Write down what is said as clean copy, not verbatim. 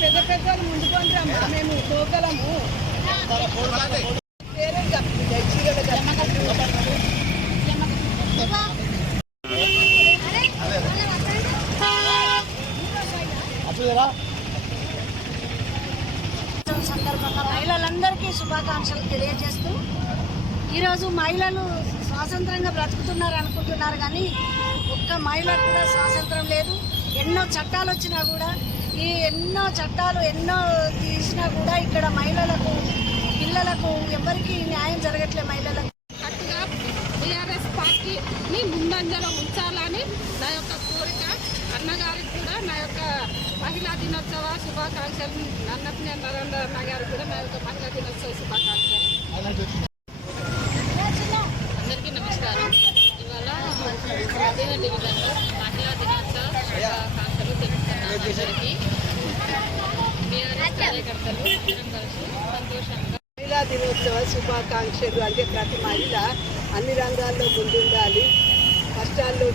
పెద్ద పెద్దలు ముందుకుంటాము మేము తోకలము సందర్భంగా మహిళలందరికీ శుభాకాంక్షలు తెలియజేస్తూ ఈరోజు మహిళలు స్వాతంత్రంగా బ్రతుకుతున్నారు అనుకుంటున్నారు, కానీ ఒక్క మహిళకు కూడా స్వాతంత్రం లేదు. ఎన్నో చట్టాలు వచ్చినా కూడా ఎన్నో చట్టాలు తీసినా కూడా ఇక్కడ మహిళలకు పిల్లలకు ఎవరికి న్యాయం జరగట్లే. మహిళలకు అట్టుగా టీఆర్ఎస్ పార్టీని ముందంజలో ఉంచాలని నా యొక్క కోరిక. అన్నగారికి కూడా నా యొక్క మహిళా దినోత్సవ శుభాకాంక్షలు. నన్నపనే నరేంద్ర అన్న గారికి కూడా నా యొక్క మహిళా దినోత్సవ శుభాకాంక్షలు. అందరికీ నమస్కారం. ఇవాళ 15వ డివిజన్లో మహిళా దినోత్సవ శుభాకాంక్షలు తెలుపుతున్నాను. టీఆర్ఎస్ కార్యకర్తలు అందరం కలిసి సంతోషంగా మహిళా దినోత్సవ శుభాకాంక్షలు. అంటే ప్రతి మహిళ అన్ని రంగాల్లో ముందుండాలి, కష్టాల్లో